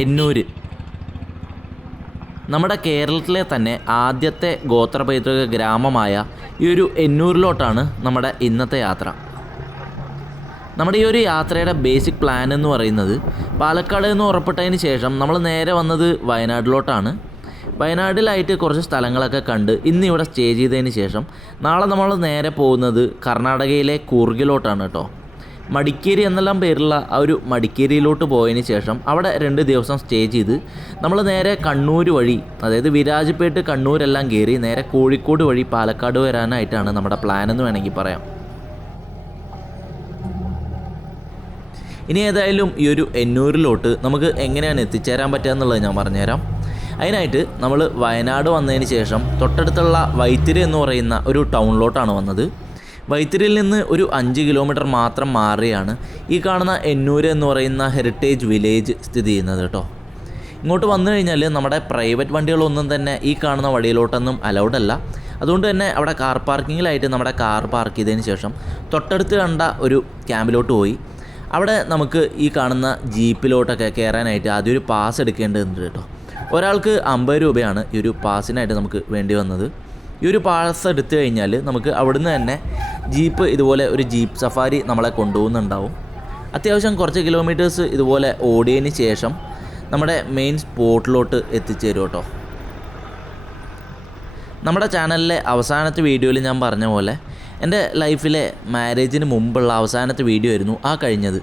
എന്നൂർ നമ്മുടെ കേരളത്തിലെ തന്നെ ആദ്യത്തെ ഗോത്ര പൈതൃക ഗ്രാമമായ ഈ ഒരു എന്നൂരിലോട്ടാണ് നമ്മുടെ ഇന്നത്തെ യാത്ര. നമ്മുടെ ഈ ഒരു യാത്രയുടെ ബേസിക് പ്ലാൻ എന്ന് പറയുന്നത് പാലക്കാട് എന്ന് ഉറപ്പിട്ടതിന് ശേഷം നമ്മൾ നേരെ വന്നത് വയനാട്ടിലോട്ടാണ്. വയനാട്ടിലായിട്ട് കുറച്ച് സ്ഥലങ്ങളൊക്കെ കണ്ട് ഇന്നിവിടെ സ്റ്റേ ചെയ്തതിന് ശേഷം നാളെ നമ്മൾ നേരെ പോകുന്നത് കർണാടകയിലെ കൂർഗിലോട്ടാണ് കേട്ടോ. മടിക്കേരി എന്നെല്ലാം പേരുള്ള ആ ഒരു മടിക്കേരിയിലോട്ട് പോയതിന് ശേഷം അവിടെ 2 ദിവസം സ്റ്റേ ചെയ്ത് നമ്മൾ നേരെ കണ്ണൂർ വഴി, അതായത് വിരാജ്പേട്ട് കണ്ണൂരെല്ലാം കയറി നേരെ കോഴിക്കോട് വഴി പാലക്കാട് വരാനായിട്ടാണ് നമ്മുടെ പ്ലാൻ എന്ന് വേണമെങ്കിൽ പറയാം. ഇനി ഏതായാലും ഈ ഒരു എന്നൂരിലോട്ട് നമുക്ക് എങ്ങനെയാണ് എത്തിച്ചേരാൻ പറ്റുക എന്നുള്ളത് ഞാൻ പറഞ്ഞുതരാം. അതിനായിട്ട് നമ്മൾ വയനാട് വന്നതിന് ശേഷം തൊട്ടടുത്തുള്ള വൈത്തിരി എന്ന് പറയുന്ന ഒരു ടൗണിലോട്ടാണ് വന്നത്. വൈത്തിരിയിൽ നിന്ന് ഒരു 5 കിലോമീറ്റർ മാത്രം മാറിയാണ് ഈ കാണുന്ന എന്നൂർ എന്ന് പറയുന്ന ഹെറിറ്റേജ് വില്ലേജ് സ്ഥിതി ചെയ്യുന്നത് കേട്ടോ. ഇങ്ങോട്ട് വന്നു കഴിഞ്ഞാൽ നമ്മുടെ പ്രൈവറ്റ് വണ്ടികളൊന്നും തന്നെ ഈ കാണുന്ന വഴിയിലോട്ടൊന്നും അലൗഡ് അല്ല. അതുകൊണ്ട് തന്നെ അവിടെ കാർ പാർക്കിങ്ങിലായിട്ട് നമ്മുടെ കാർ പാർക്ക് ചെയ്തതിന് ശേഷം തൊട്ടടുത്ത് കണ്ട ഒരു ക്യാമ്പിലോട്ട് പോയി അവിടെ നമുക്ക് ഈ കാണുന്ന ജീപ്പിലോട്ടൊക്കെ കയറാനായിട്ട് ആദ്യം ഒരു പാസ് എടുക്കേണ്ടതുണ്ട് കേട്ടോ. ഒരാൾക്ക് 50 രൂപയാണ് ഈ ഒരു പാസിനായിട്ട് നമുക്ക് വേണ്ടി വന്നത്. ഈ ഒരു പാസ് എടുത്തു കഴിഞ്ഞാൽ നമുക്ക് അവിടുന്ന് തന്നെ ജീപ്പ്, ഇതുപോലെ ഒരു ജീപ്പ് സഫാരി നമ്മളെ കൊണ്ടുപോകുന്നുണ്ടാവും. അത്യാവശ്യം കുറച്ച് കിലോമീറ്റേഴ്സ് ഇതുപോലെ ഓടിയതിന് ശേഷം നമ്മുടെ മെയിൻ സ്പോട്ടിലോട്ട് എത്തിച്ചേരും കേട്ടോ. നമ്മുടെ ചാനലിലെ അവസാനത്തെ വീഡിയോയിൽ ഞാൻ പറഞ്ഞ പോലെ എൻ്റെ ലൈഫിലെ മാരേജിന് മുമ്പുള്ള അവസാനത്തെ വീഡിയോ ആയിരുന്നു ആ കഴിഞ്ഞത്.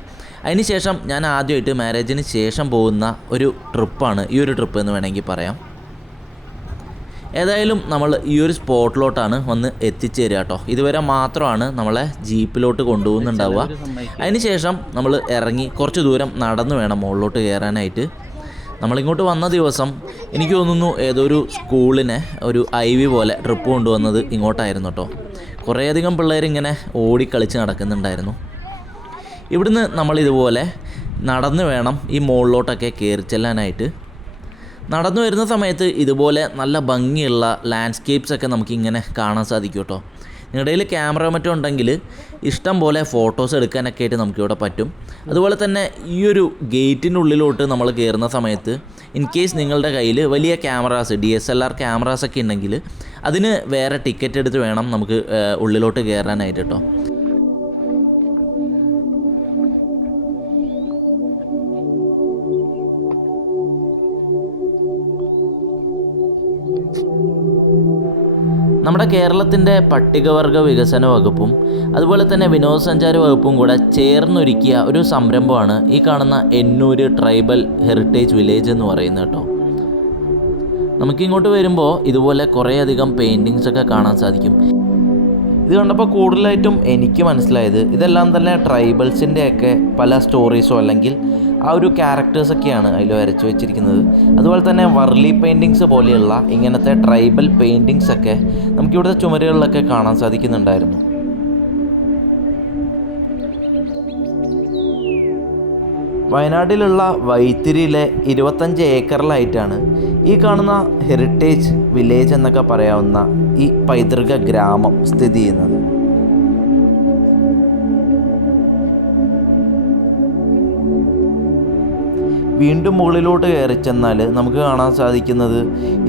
അതിന് ശേഷം ഞാൻ ആദ്യമായിട്ട് മാരേജിന് ശേഷം പോകുന്ന ഒരു ട്രിപ്പാണ് ഈ ഒരു ട്രിപ്പ് എന്ന് വേണമെങ്കിൽ പറയാം. ഏതായാലും നമ്മൾ ഈ ഒരു സ്പോട്ടിലോട്ടാണ് വന്ന് എത്തിച്ചേരുക കേട്ടോ. ഇതുവരെ മാത്രമാണ് നമ്മളെ ജീപ്പിലോട്ട് കൊണ്ടുപോകുന്നുണ്ടാവുക. അതിന് ശേഷം നമ്മൾ ഇറങ്ങി കുറച്ച് ദൂരം നടന്നു വേണം മുകളിലോട്ട് കയറാനായിട്ട്. നമ്മളിങ്ങോട്ട് വന്ന ദിവസം എനിക്ക് തോന്നുന്നു ഏതൊരു സ്കൂളിനെ ഒരു IV പോലെ ട്രിപ്പ് കൊണ്ടുവന്നത് ഇങ്ങോട്ടായിരുന്നു കേട്ടോ. കുറേയധികം പിള്ളേരിങ്ങനെ ഓടിക്കളിച്ച് നടക്കുന്നുണ്ടായിരുന്നു. ഇവിടുന്ന് നമ്മളിതുപോലെ നടന്നു വേണം ഈ മുകളിലോട്ടൊക്കെ കയറി ചെല്ലാനായിട്ട്. നടന്നു വരുന്ന സമയത്ത് ഇതുപോലെ നല്ല ഭംഗിയുള്ള ലാൻഡ്സ്കേപ്സൊക്കെ നമുക്കിങ്ങനെ കാണാൻ സാധിക്കും കേട്ടോ. നിങ്ങളുടെ കയ്യിൽ ക്യാമറ മറ്റോ ഉണ്ടെങ്കിൽ ഇഷ്ടം പോലെ ഫോട്ടോസ് എടുക്കാനൊക്കെ ആയിട്ട് നമുക്കിവിടെ പറ്റും. അതുപോലെ തന്നെ ഈ ഒരു ഗേറ്റിൻ്റെ ഉള്ളിലോട്ട് നമ്മൾ കയറുന്ന സമയത്ത് ഇൻ കേസ് നിങ്ങളുടെ കയ്യിൽ വലിയ ക്യാമറാസ്, DSLR ക്യാമറാസൊക്കെ ഉണ്ടെങ്കിൽ അതിന് വേറെ ടിക്കറ്റ് എടുത്ത് വേണം നമുക്ക് ഉള്ളിലോട്ട് കയറാനായിട്ട് കേട്ടോ. നമ്മുടെ കേരളത്തിൻ്റെ പട്ടികവർഗ വികസന വകുപ്പും അതുപോലെ തന്നെ വിനോദസഞ്ചാര വകുപ്പും കൂടെ ചേർന്നൊരുക്കിയ ഒരു സംരംഭമാണ് ഈ കാണുന്ന എന്നൂർ ട്രൈബൽ ഹെറിറ്റേജ് വില്ലേജ് എന്ന് പറയുന്നത് കേട്ടോ. നമുക്കിങ്ങോട്ട് വരുമ്പോൾ ഇതുപോലെ കുറേയധികം പെയിൻറ്റിങ്സൊക്കെ കാണാൻ സാധിക്കും. ഇത് കണ്ടപ്പോൾ കൂടുതലായിട്ടും എനിക്ക് മനസ്സിലായത് ഇതെല്ലാം തന്നെ ട്രൈബൽസിൻ്റെയൊക്കെ പല സ്റ്റോറീസോ അല്ലെങ്കിൽ ആ ഒരു ക്യാരക്ടേഴ്സൊക്കെയാണ് അതിൽ വരച്ചു വെച്ചിരിക്കുന്നത്. അതുപോലെ തന്നെ വർലി പെയിൻറ്റിങ്സ് പോലെയുള്ള ഇങ്ങനത്തെ ട്രൈബൽ പെയിൻറ്റിങ്സൊക്കെ നമുക്കിവിടുത്തെ ചുമരുകളിലൊക്കെ കാണാൻ സാധിക്കുന്നുണ്ടായിരുന്നു. വയനാട്ടിലുള്ള വൈത്തിരിയിലെ 25 ഏക്കറിലായിട്ടാണ് ഈ കാണുന്ന ഹെറിറ്റേജ് വില്ലേജ് എന്നൊക്കെ പറയാവുന്ന ഈ പൈതൃക ഗ്രാമം സ്ഥിതി ചെയ്യുന്നത്. വീണ്ടും മുകളിലോട്ട് കയറി ചെന്നാൽ നമുക്ക് കാണാൻ സാധിക്കുന്നത്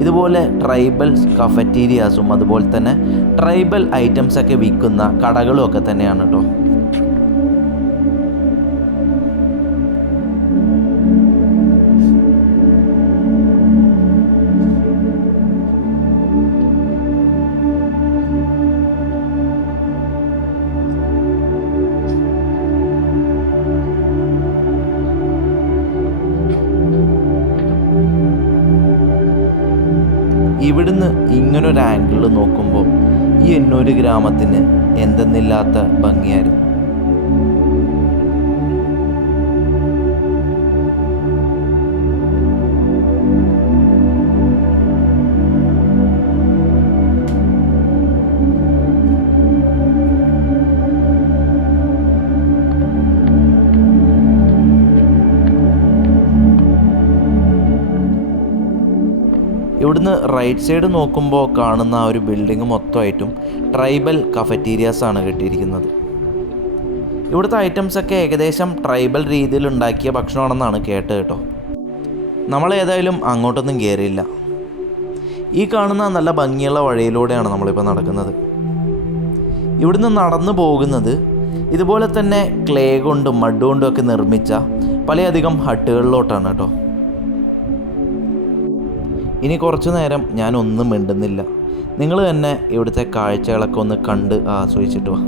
ഇതുപോലെ ട്രൈബൽ കഫറ്റീരിയാസും അതുപോലെ തന്നെ ട്രൈബൽ ഐറ്റംസൊക്കെ വിൽക്കുന്ന കടകളും ഒക്കെ തന്നെയാണ് കേട്ടോ. ഇവിടുന്ന് ഇങ്ങനൊരു ആംഗിളിൽ നോക്കുമ്പോൾ ഈ എന്നൂർ ഗ്രാമത്തിന് എന്തെന്നില്ലാത്ത ഭംഗിയായിരുന്നു. ഇവിടുന്ന് റൈറ്റ് സൈഡ് നോക്കുമ്പോൾ കാണുന്ന ആ ഒരു ബിൽഡിംഗ് മൊത്തമായിട്ടും ട്രൈബൽ കഫറ്റീരിയാസാണ് കെട്ടിയിരിക്കുന്നത്. ഇവിടുത്തെ ഐറ്റംസൊക്കെ ഏകദേശം ട്രൈബൽ രീതിയിൽ ഉണ്ടാക്കിയ ഭക്ഷണമാണെന്നാണ് കേട്ടത് കേട്ടോ. നമ്മളേതായാലും അങ്ങോട്ടൊന്നും കയറിയില്ല. ഈ കാണുന്ന നല്ല ഭംഗിയുള്ള വഴിയിലൂടെയാണ് നമ്മളിപ്പോൾ നടക്കുന്നത്. ഇവിടുന്ന് നടന്നു പോകുന്നത് ഇതുപോലെ തന്നെ ക്ലേ കൊണ്ടും മഡ് കൊണ്ടും ഒക്കെ നിർമ്മിച്ച പലയധികം ഹട്ടുകളിലോട്ടാണ് കേട്ടോ. ഇനി കുറച്ചു നേരം ഞാനൊന്നും മിണ്ടുന്നില്ല. നിങ്ങൾ തന്നെ ഇവിടുത്തെ കാഴ്ചകളൊക്കെ ഒന്ന് കണ്ട് ആസ്വദിച്ചിട്ട് വാ.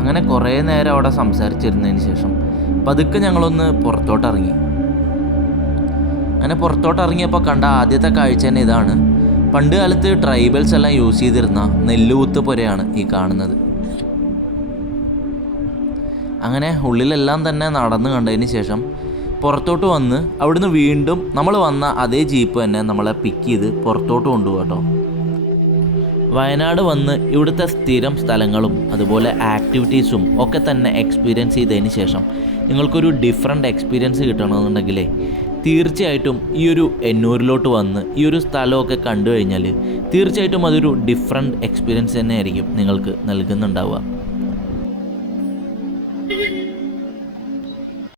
അങ്ങനെ കുറേ നേരം അവിടെ സംസാരിച്ചിരുന്നതിന് ശേഷം പതുക്കെ ഞങ്ങളൊന്ന് പുറത്തോട്ടിറങ്ങി. അങ്ങനെ പുറത്തോട്ടിറങ്ങിയപ്പോൾ കണ്ട ആദ്യത്തെ കാഴ്ച തന്നെ ഇതാണ്. പണ്ട് കാലത്ത് ട്രൈബൽസ് എല്ലാം യൂസ് ചെയ്തിരുന്ന നെല്ലുകുത്ത് പുരയാണ് ഈ കാണുന്നത്. അങ്ങനെ ഉള്ളിലെല്ലാം തന്നെ നടന്ന് കണ്ടതിന് ശേഷം പുറത്തോട്ട് വന്ന് അവിടുന്ന് വീണ്ടും നമ്മൾ വന്ന അതേ ജീപ്പ് തന്നെ നമ്മളെ പിക്ക് ചെയ്ത് പുറത്തോട്ട് കൊണ്ടുപോകും കേട്ടോ. വയനാട് വന്ന് ഇവിടുത്തെ സ്ഥിരം സ്ഥലങ്ങളും അതുപോലെ ആക്ടിവിറ്റീസും ഒക്കെ തന്നെ എക്സ്പീരിയൻസ് ചെയ്തതിന് ശേഷം നിങ്ങൾക്കൊരു ഡിഫറെൻ്റ് എക്സ്പീരിയൻസ് കിട്ടണമെന്നുണ്ടെങ്കിൽ തീർച്ചയായിട്ടും ഈ ഒരു എന്നൂരിലോട്ട് വന്ന് ഈ ഒരു സ്ഥലമൊക്കെ കണ്ടു കഴിഞ്ഞാൽ തീർച്ചയായിട്ടും അതൊരു ഡിഫറെൻ്റ് എക്സ്പീരിയൻസ് തന്നെയായിരിക്കും നിങ്ങൾക്ക് നൽകുന്നുണ്ടാവുക.